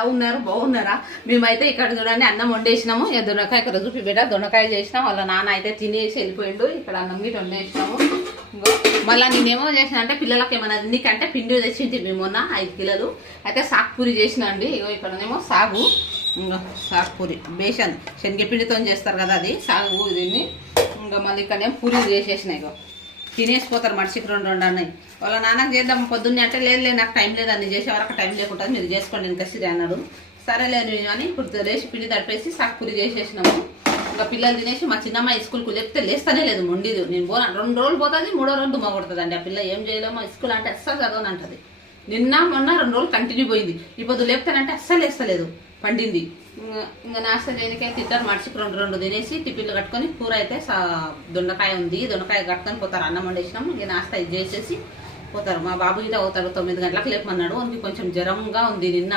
ఉన్నారు బాగున్నారా? మేమైతే ఇక్కడ చూడండి అన్నం వండేసినాము. దొండకాయ ఇక్కడ చూపి దొండకాయ చేసినాం. వాళ్ళ నాన్న అయితే తినేసి వెళ్ళిపోయిండు. ఇక్కడ అన్నం మీద వండేసినాము. మళ్ళీ నేనేమో చేసిన అంటే పిల్లలకి ఏమైనా నీకంటే పిండి తెచ్చింది మేము మొన్న 5 కిలోలు అయితే సాగుపూరి చేసిన అండి. ఇగో ఇక్కడనేమో సాగు సాగుపూరి బేసన్ శనగపిండితో చేస్తారు కదా, అది సాగు. దీన్ని ఇంకా మళ్ళీ ఇక్కడనేమో పూరీలు చేసేసినాయి. ఇగో తినేసిపోతారు మనిషికి 2 అన్నాయి. వాళ్ళ నాన్నకు చేద్దాం పొద్దున్నే అంటే లేదు నాకు టైం లేదు, అన్ని చేసే వరకు టైం లేకుంటుంది, మీరు చేసుకోండి ఇంకా సిరి అన్నాడు. సరేలేను అని ఇప్పుడు రేసి పిండి తడిపేసి సాగుపూరి చేసేసినాము. ఇంకా పిల్లలు తినేసి మా చిన్నమ్మ స్కూల్కి చెప్తే లేస్తూనే లేదు, మొండిది. నేను 2 రోజులు పోతుంది, 3వ రోజు దుమ్మ కొడుతుందండి. ఆ పిల్ల ఏం చేయలేమో స్కూల్ అంటే అస్సలు చదవని అంటది. నిన్న మొన్న 2 రోజులు కంటిన్యూ పోయింది. ఇప్పుడు లేపుతానంటే అస్సలు వేస్తలేదు, పండింది. ఇంకా నాస్తా దేనికైతే తింటారు మనిషికి 2 తినేసి టిఫిన్లు కట్టుకొని కూర అయితే దొండకాయ ఉంది, దొండకాయ కట్టుకొని పోతారు. అన్నం వండేసినాము. ఇక నాస్తా ఇది చేసేసి పోతారు. మా బాబు అయితే అవుతాడు 9 గంటలకు లేపమన్నాడు. వానికి కొంచెం జ్వరంగా ఉంది. నిన్న